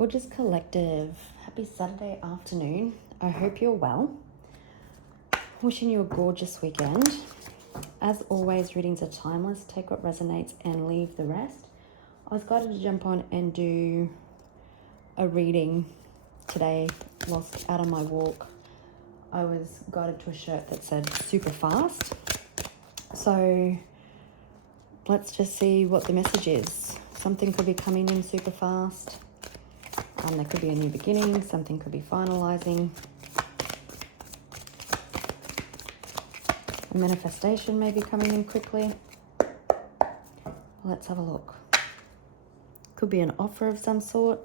Gorgeous collective, happy Saturday afternoon. I hope you're well. Wishing you a gorgeous weekend. As always, readings are timeless. Take what resonates and leave the rest. I was guided to jump on and do a reading today whilst out on my walk. I was guided to a shirt that said super fast. So let's just see what the message is. Something could be coming in super fast. There could be a new beginning. Something could be finalizing. A manifestation may be coming in quickly. Let's have a look. Could be an offer of some sort.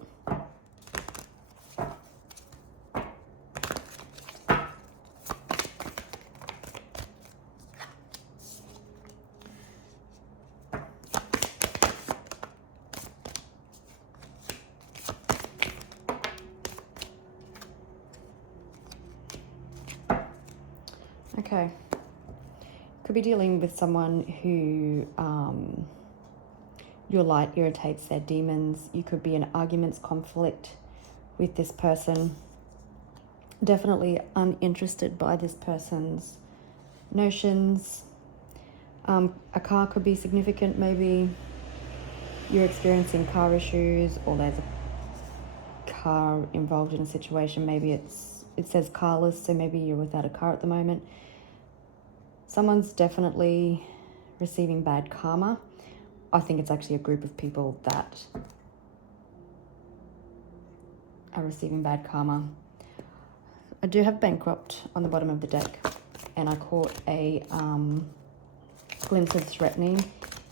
Okay, could be dealing with someone who your light irritates their demons. You could be in arguments, conflict with this person. Definitely uninterested by this person's notions. A car could be significant. Maybe you're experiencing car issues, or there's a car involved in a situation. Maybe it says carless, so maybe you're without a car at the moment. Someone's definitely receiving bad karma. I think it's actually a group of people that are receiving bad karma. I do have bankrupt on the bottom of the deck, and I caught a glimpse of threatening,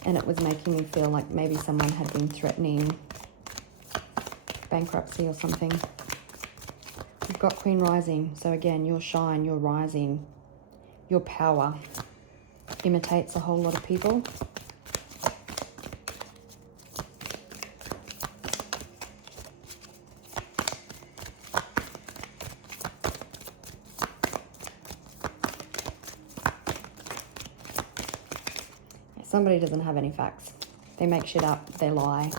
and it was making me feel like maybe someone had been threatening bankruptcy or something. You've got Queen Rising, so again, your shine, your rising, your power imitates a whole lot of people. Somebody doesn't have any facts. They make shit up, they lie.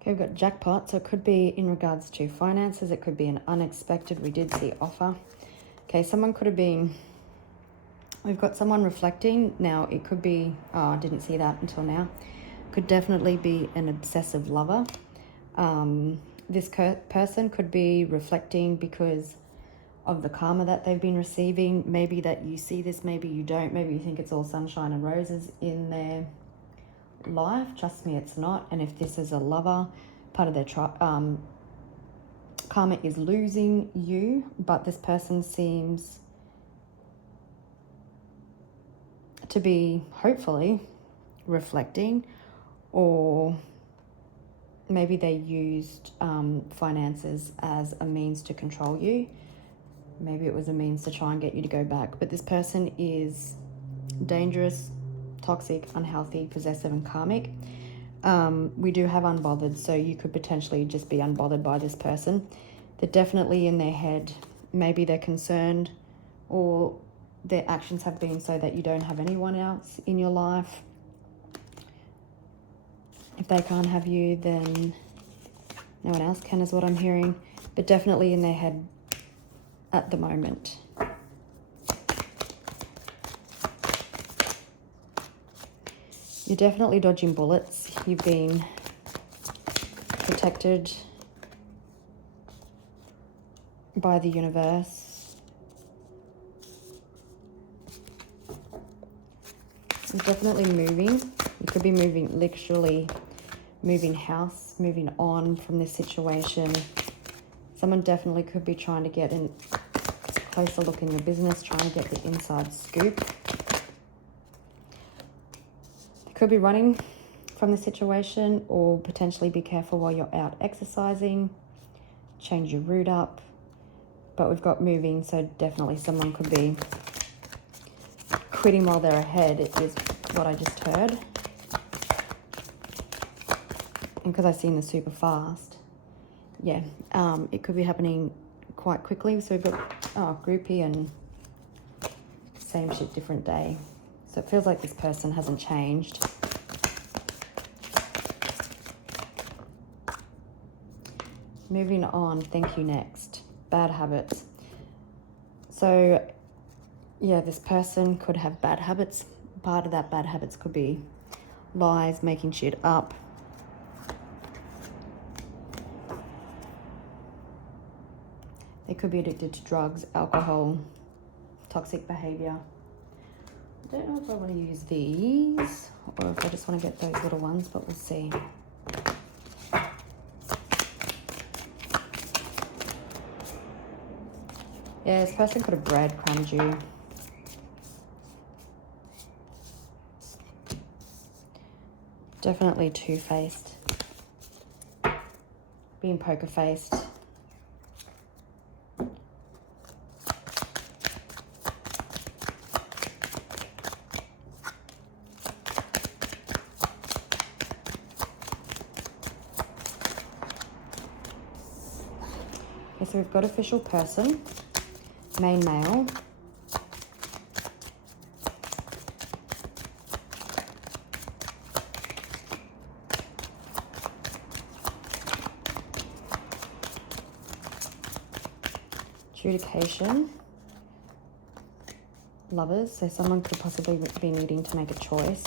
Okay, we've got jackpot, so it could be in regards to finances. It could be an unexpected. We did see offer. Okay, someone could have been, we've got someone reflecting. Now, it could be, oh, I didn't see that until now. Could definitely be an obsessive lover. This person could be reflecting because of the karma that they've been receiving. Maybe that you see this, maybe you don't. Maybe you think it's all sunshine and roses in their life. Trust me, it's not. And if this is a lover, part of their karma is losing you, but this person seems to be hopefully reflecting, or maybe they used finances as a means to control you. Maybe it was a means to try and get you to go back. But this person is dangerous, toxic, unhealthy, possessive, and karmic. We do have unbothered, so you could potentially just be unbothered by this person. They're definitely in their head. Maybe they're concerned, or their actions have been so that you don't have anyone else in your life. If they can't have you, then no one else can, is what I'm hearing. But definitely in their head at the moment. You're definitely dodging bullets. You've been protected by the universe. You're definitely moving. You could be moving, literally moving house, moving on from this situation. Someone definitely could be trying to get a closer look in your business, trying to get the inside scoop. Could be running from the situation, or potentially be careful while you're out exercising. Change your route up. But we've got moving, so definitely someone could be quitting while they're ahead, is what I just heard. And because I've seen the super fast, yeah, it could be happening quite quickly. So we've got groupie and same shit, different day. So it feels like this person hasn't changed. Moving on, thank you, next. Bad habits. So, yeah, this person could have bad habits. Part of that bad habits could be lies, making shit up. They could be addicted to drugs, alcohol, toxic behavior. I don't know if I want to use these or if I just want to get those little ones, but we'll see. Yeah, this person could have breadcrumbed you. Definitely two-faced. Being poker-faced. Okay, so we've got official person, main male. Adjudication. Lovers, so someone could possibly be needing to make a choice.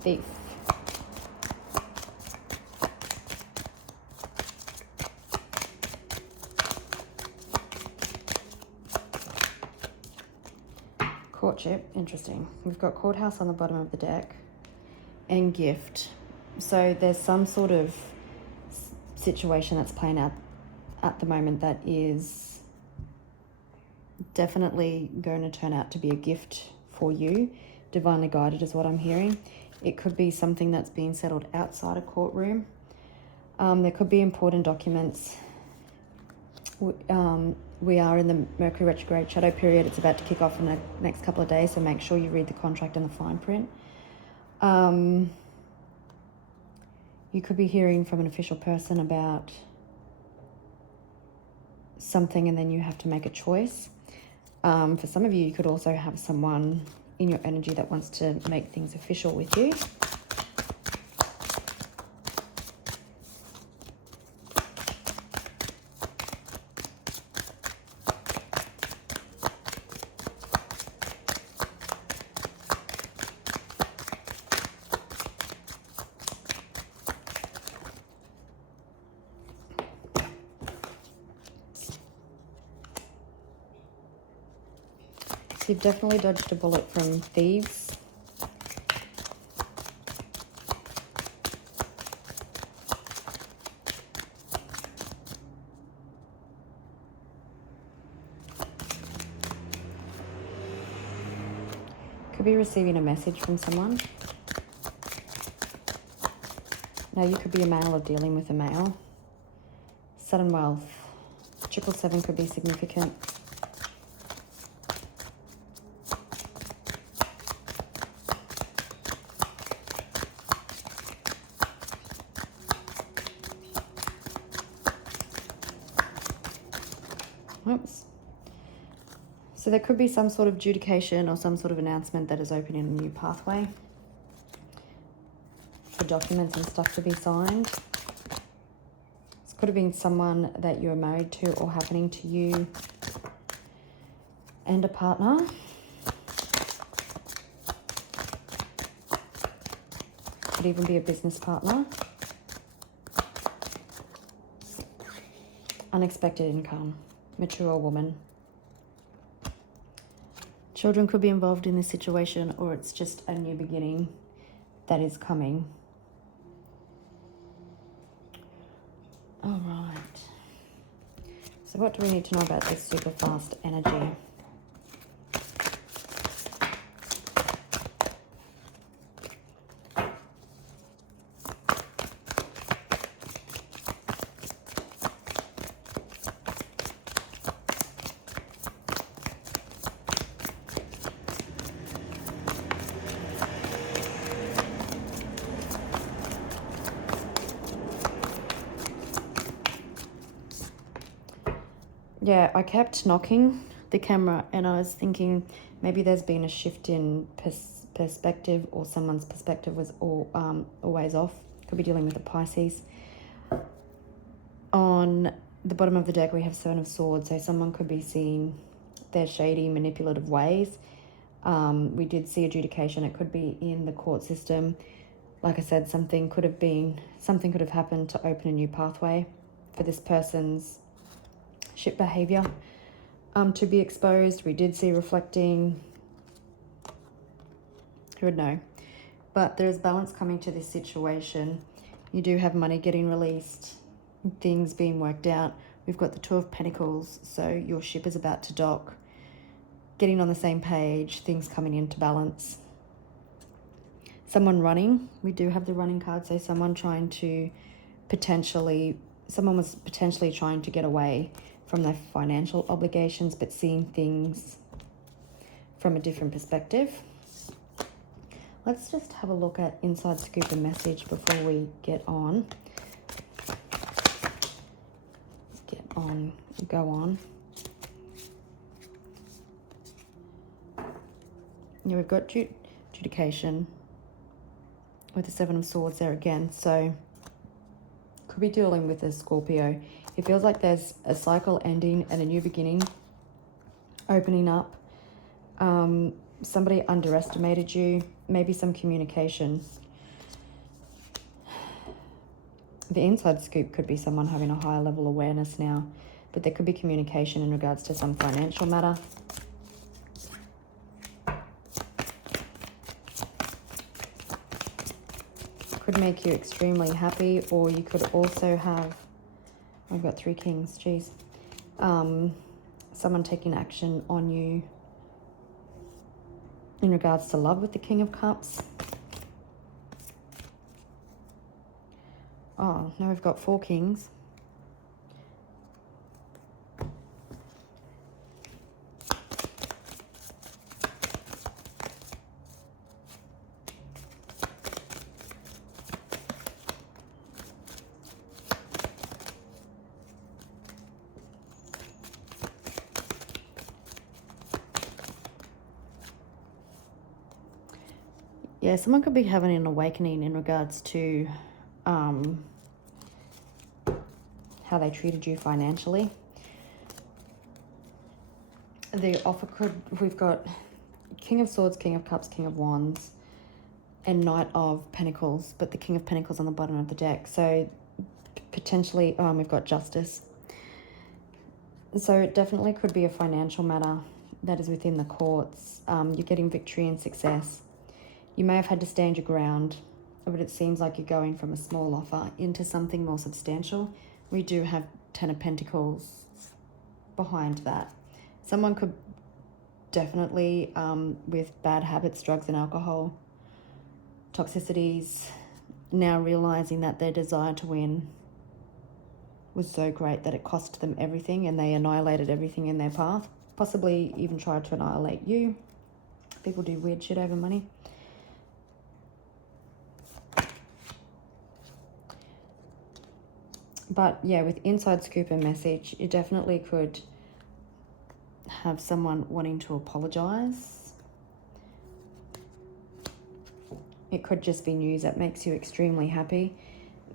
Thief. Courtship, interesting. We've got courthouse on the bottom of the deck. And gift. So there's some sort of situation that's playing out at the moment that is definitely going to turn out to be a gift for you. Divinely guided is what I'm hearing. It could be something that's being settled outside a courtroom. There could be important documents. We are in the Mercury retrograde shadow period. It's about to kick off in the next couple of days, so make sure you read the contract and the fine print. You could be hearing from an official person about something and then you have to make a choice. For some of you, you could also have someone in your energy that wants to make things official with you. So you've definitely dodged a bullet from thieves. Could be receiving a message from someone. Now you could be a male or dealing with a male. Sudden wealth. 777 could be significant. Oops. So there could be some sort of adjudication or some sort of announcement that is opening a new pathway for documents and stuff to be signed. This could have been someone that you're married to or happening to you and a partner. Could even be a business partner. Unexpected income. Mature woman. Children could be involved in this situation, or it's just a new beginning that is coming. All right. So what do we need to know about this super fast energy? Yeah, I kept knocking the camera and I was thinking maybe there's been a shift in perspective, or someone's perspective was always off. Could be dealing with a Pisces. On the bottom of the deck, we have Seven of Swords. So someone could be seeing their shady, manipulative ways. We did see adjudication. It could be in the court system. Like I said, something could have happened to open a new pathway for this person's ship behavior to be exposed. We did see reflecting. Who would know? But there's balance coming to this situation. You do have money getting released, things being worked out. We've got the Two of Pentacles, so your ship is about to dock, getting on the same page, things coming into balance. Someone running, we do have the running card, so someone was potentially trying to get away from their financial obligations, but seeing things from a different perspective. Let's just have a look at Inside Scoop and Message before we go on. Yeah, we've got adjudication with the Seven of Swords there again. So could be dealing with a Scorpio. It feels like there's a cycle ending and a new beginning opening up. Somebody underestimated you, maybe some communication. The Inside Scoop could be someone having a higher level awareness now, but there could be communication in regards to some financial matter. Could make you extremely happy, or you could also have, I've got 3 kings, geez. Someone taking action on you in regards to love with the King of Cups. Oh, now we've got 4 kings. Yeah, someone could be having an awakening in regards to how they treated you financially. The offer we've got King of Swords, King of Cups, King of Wands, and Knight of Pentacles, but the King of Pentacles on the bottom of the deck. So potentially, we've got Justice. So it definitely could be a financial matter that is within the courts. You're getting victory and success. You may have had to stand your ground, but it seems like you're going from a small offer into something more substantial. We do have 10 of Pentacles behind that. Someone could definitely, with bad habits, drugs and alcohol, toxicities, now realizing that their desire to win was so great that it cost them everything and they annihilated everything in their path. Possibly even tried to annihilate you. People do weird shit over money. But yeah, with Inside Scoop and Message, you definitely could have someone wanting to apologize. It could just be news that makes you extremely happy,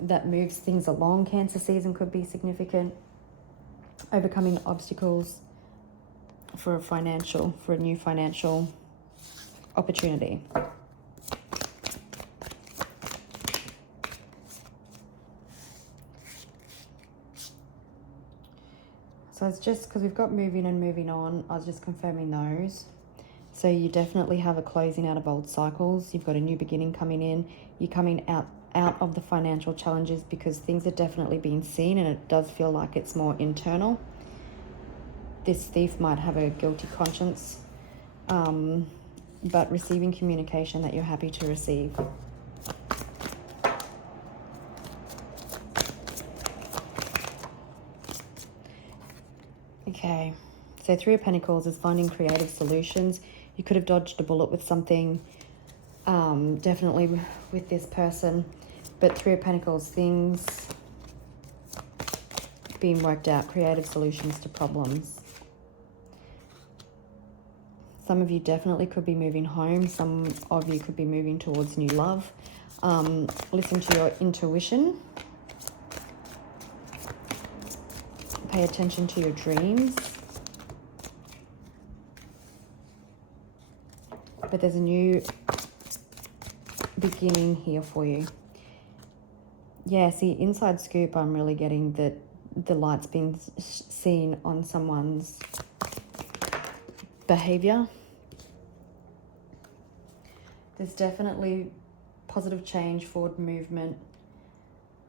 that moves things along. Cancer season could be significant. Overcoming obstacles for a new financial opportunity. So it's just because we've got moving and moving on, I was just confirming those. So you definitely have a closing out of old cycles. You've got a new beginning coming in. You're coming out of the financial challenges because things are definitely being seen, and it does feel like it's more internal. This thief might have a guilty conscience, but receiving communication that you're happy to receive. Okay, so 3 of Pentacles is finding creative solutions. You could have dodged a bullet with something, definitely with this person. But 3 of Pentacles, things being worked out, creative solutions to problems. Some of you definitely could be moving home. Some of you could be moving towards new love. Listen to your intuition. Pay attention to your dreams. But there's a new beginning here for you. Yeah, see, inside scoop, I'm really getting that the light's been seen on someone's behavior. There's definitely positive change, forward movement.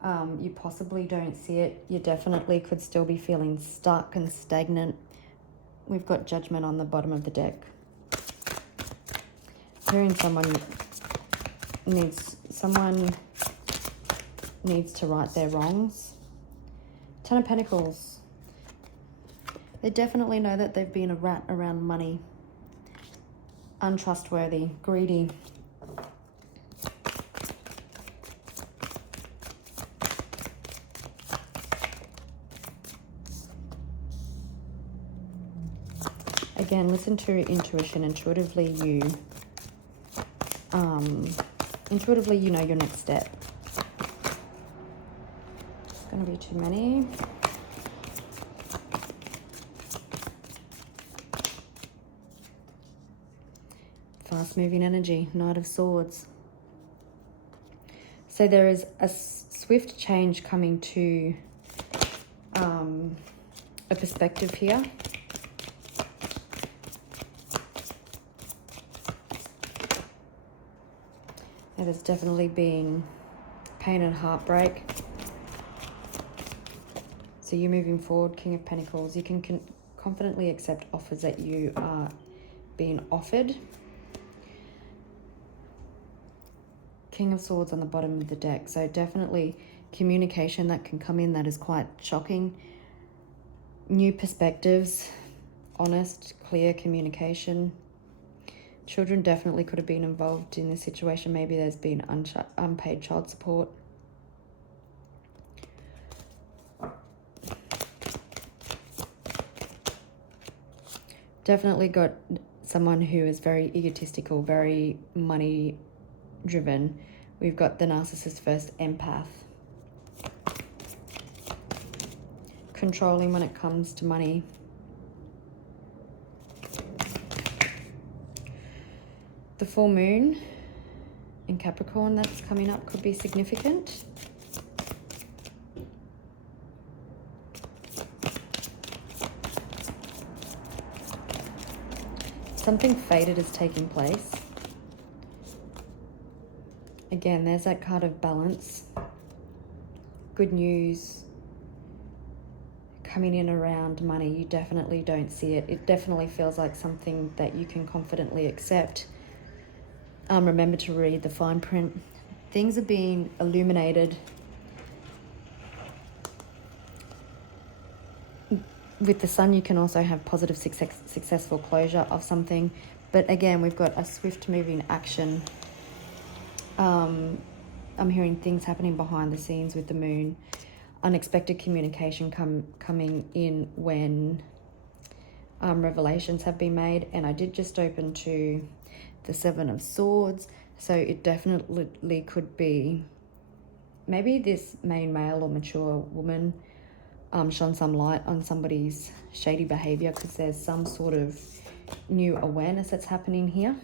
You possibly don't see it. You definitely could still be feeling stuck and stagnant. We've got Judgment on the bottom of the deck. Hearing someone needs to right their wrongs. Ten of Pentacles. They definitely know that they've been a rat around money. Untrustworthy, greedy. Again, listen to your intuition. Intuitively, you know your next step. It's going to be too many. Fast moving energy, Knight of Swords. So there is a swift change coming to a perspective here. There's definitely been pain and heartbreak. So you're moving forward, King of Pentacles. You can confidently accept offers that you are being offered. King of Swords on the bottom of the deck. So definitely communication that can come in that is quite shocking. New perspectives, honest, clear communication. Children definitely could have been involved in this situation. Maybe there's been unpaid child support. Definitely got someone who is very egotistical, very money driven. We've got the narcissist first, empath. Controlling when it comes to money. The full moon in Capricorn that's coming up could be significant. Something fated is taking place. Again, there's that card of balance. Good news coming in around money. You definitely don't see it. It definitely feels like something that you can confidently accept. Remember to read the fine print. Things are being illuminated. With the Sun, you can also have positive successful closure of something. But again, we've got a swift moving action. I'm hearing things happening behind the scenes with the moon. Unexpected communication coming in when revelations have been made. And I did just open to the Seven of Swords. So it definitely could be maybe this main male or mature woman shone some light on somebody's shady behavior, because there's some sort of new awareness that's happening here.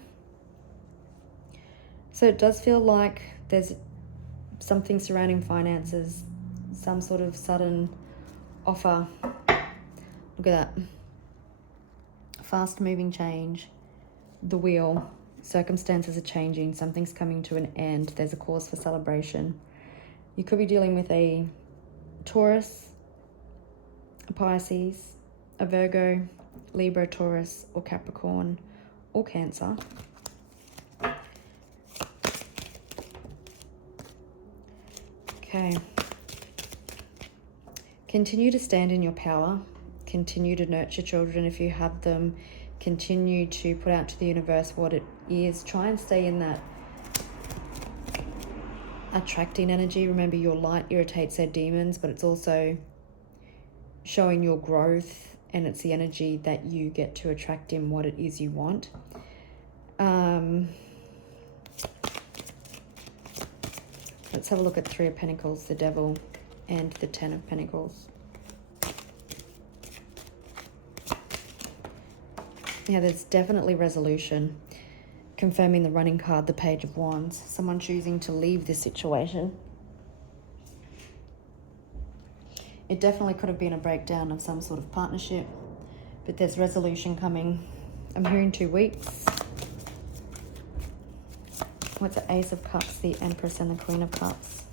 So it does feel like there's something surrounding finances, some sort of sudden offer. Look at that. Fast moving change. The wheel. Circumstances are changing. Something's coming to an end. There's a cause for celebration. You could be dealing with a Taurus, a Pisces, a Virgo, Libra, Taurus, or Capricorn, or Cancer. Okay. Continue to stand in your power. Continue to nurture children if you have them. Continue to put out to the universe what it is. Try and stay in that attracting energy. Remember, your light irritates their demons, but it's also showing your growth, and it's the energy that you get to attract in what it is you want. Let's have a look at Three of Pentacles, the Devil, and the Ten of Pentacles. Yeah, there's definitely resolution. Confirming the running card, the Page of Wands. Someone choosing to leave this situation. It definitely could have been a breakdown of some sort of partnership, but there's resolution coming. I'm hearing 2 weeks. What's the Ace of Cups, the Empress, and the Queen of Cups?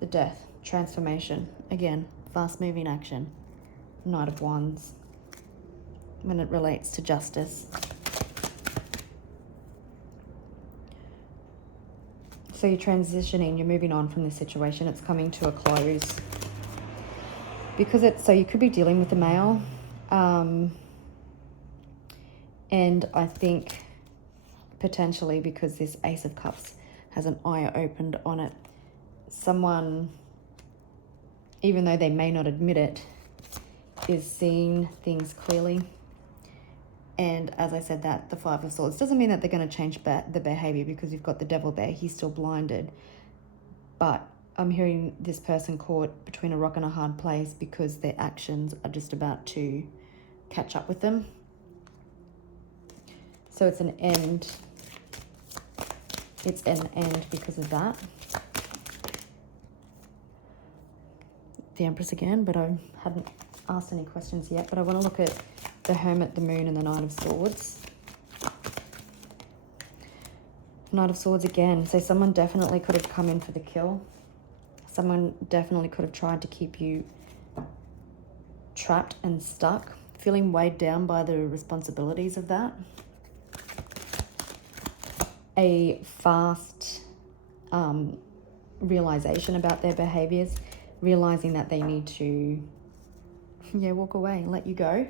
The Death, transformation. Again, fast-moving action. Knight of Wands. When it relates to justice. So you're transitioning, you're moving on from this situation. It's coming to a close. Because it's, so you could be dealing with the male. And I think potentially because this Ace of Cups has an eye opened on it, someone, even though they may not admit it, is seeing things clearly. And as I said, that the Five of Swords doesn't mean that they're going to change the behavior, because you've got the Devil there. He's still blinded. But I'm hearing this person caught between a rock and a hard place because their actions are just about to catch up with them. So it's an end. It's an end because of that. The Empress again, but I hadn't asked any questions yet. But I want to look at the Hermit, the Moon, and the Knight of Swords. Knight of Swords again. So someone definitely could have come in for the kill. Someone definitely could have tried to keep you trapped and stuck, feeling weighed down by the responsibilities of that. A fast realization about their behaviors, realizing that they need to, walk away, let you go.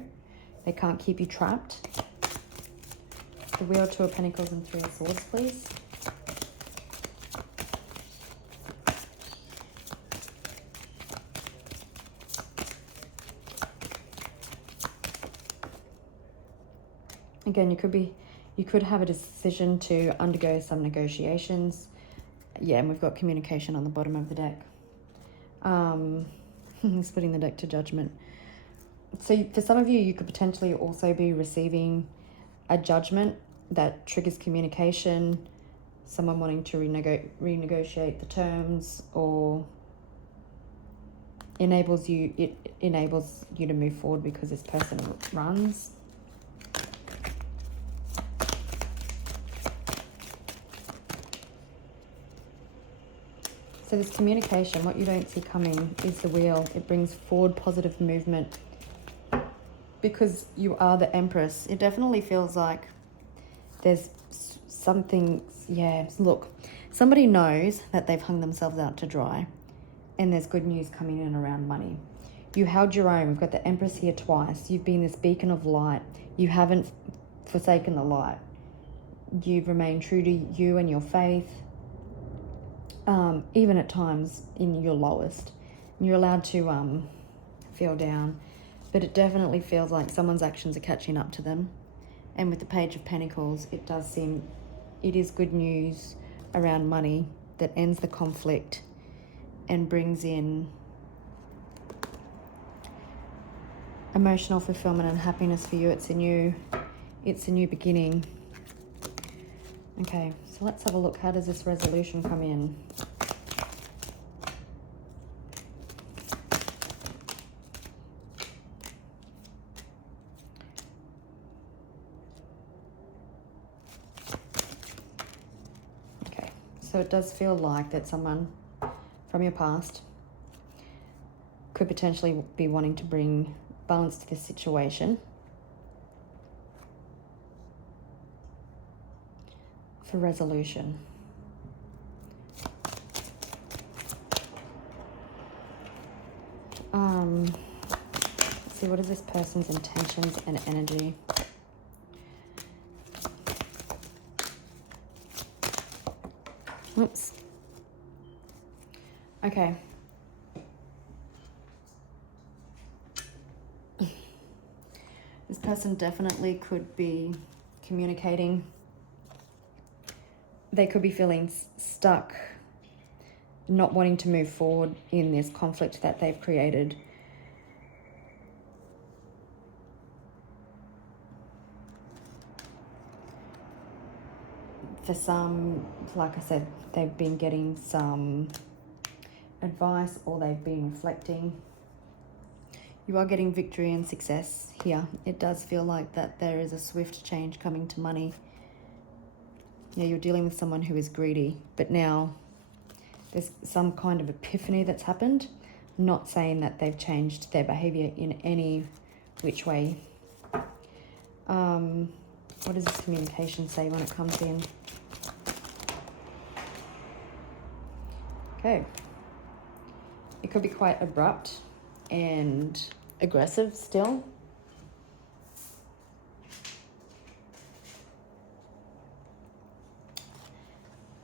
They can't keep you trapped. The Wheel, Two of Pentacles, and Three of Swords, please. Again, you could have a decision to undergo some negotiations. Yeah, and we've got communication on the bottom of the deck. Splitting the deck to Judgment. So for some of you, you could potentially also be receiving a judgment that triggers communication, someone wanting to renegotiate the terms, or it enables you to move forward because this person runs. So this communication, what you don't see coming is the Wheel. It brings forward positive movement. Because you are the Empress, it definitely feels like there's something, look, somebody knows that they've hung themselves out to dry, and there's good news coming in around money. You held your own. We've got the Empress here twice. You've been this beacon of light. You haven't forsaken the light. You've remained true to you and your faith. Even at times in your lowest. You're allowed to feel down, but it definitely feels like someone's actions are catching up to them. And with the Page of Pentacles, it does seem it is good news around money that ends the conflict and brings in emotional fulfillment and happiness for you. It's a new beginning. Okay, so let's have a look. How does this resolution come in? Okay, so it does feel like that someone from your past could potentially be wanting to bring balance to this situation. For resolution. Let's see, what is this person's intentions and energy? Oops. Okay. This person definitely could be communicating. They could be feeling stuck, not wanting to move forward in this conflict that they've created. For some, like I said, they've been getting some advice or they've been reflecting. You are getting victory and success here. It does feel like that there is a swift change coming to money. Yeah, you're dealing with someone who is greedy, but now there's some kind of epiphany that's happened. I'm not saying that they've changed their behavior in any which way. What does this communication say when it comes in? Okay. It could be quite abrupt and aggressive still.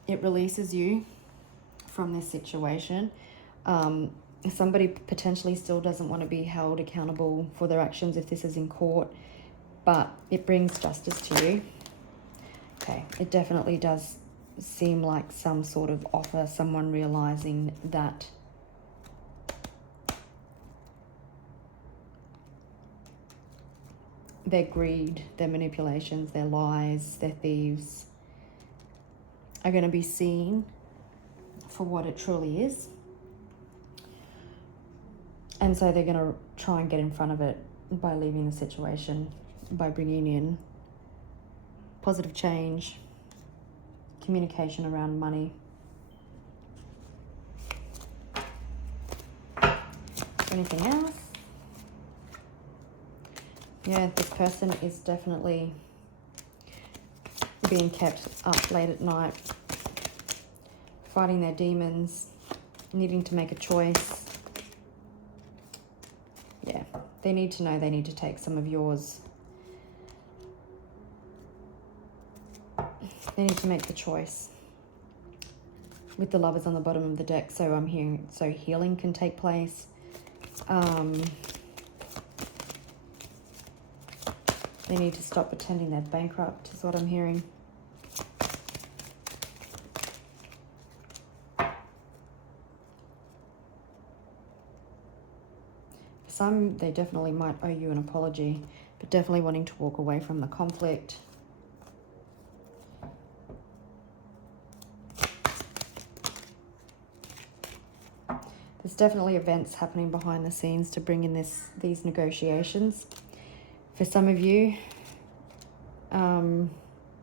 It releases you from this situation. Somebody potentially still doesn't want to be held accountable for their actions if this is in court, but it brings justice to you. Okay, it definitely does seem like some sort of offer, someone realizing that their greed, their manipulations, their lies, their thieves are going to be seen for what it truly is. And so they're going to try and get in front of it by leaving the situation, by bringing in positive change, communication around money. Anything else? Yeah, this person is definitely being kept up late at night, fighting their demons, needing to make a choice. Yeah, they need to know they need to take some of yours. They need to make the choice. With the Lovers on the bottom of the deck, so I'm hearing, so healing can take place. They need to stop pretending they're bankrupt, is what I'm hearing. For some, they definitely might owe you an apology, but definitely wanting to walk away from the conflict. There's definitely events happening behind the scenes to bring in these negotiations. For some of you,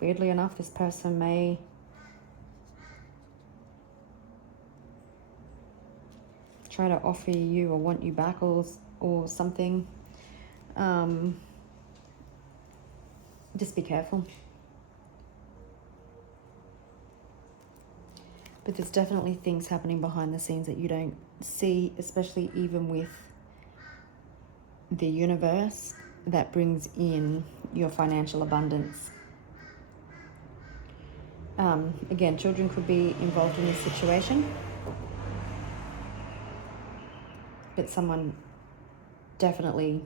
weirdly enough, this person may try to offer you or want you back or something. Just be careful. But there's definitely things happening behind the scenes that you don't see, especially even with the universe, that brings in your financial abundance. Again, children could be involved in this situation, but someone definitely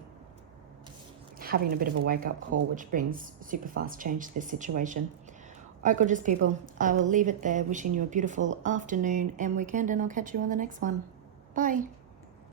having a bit of a wake-up call, which brings super fast change to this situation. All right, gorgeous people, I will leave it there, wishing you a beautiful afternoon and weekend, and I'll catch you on the next one. Bye.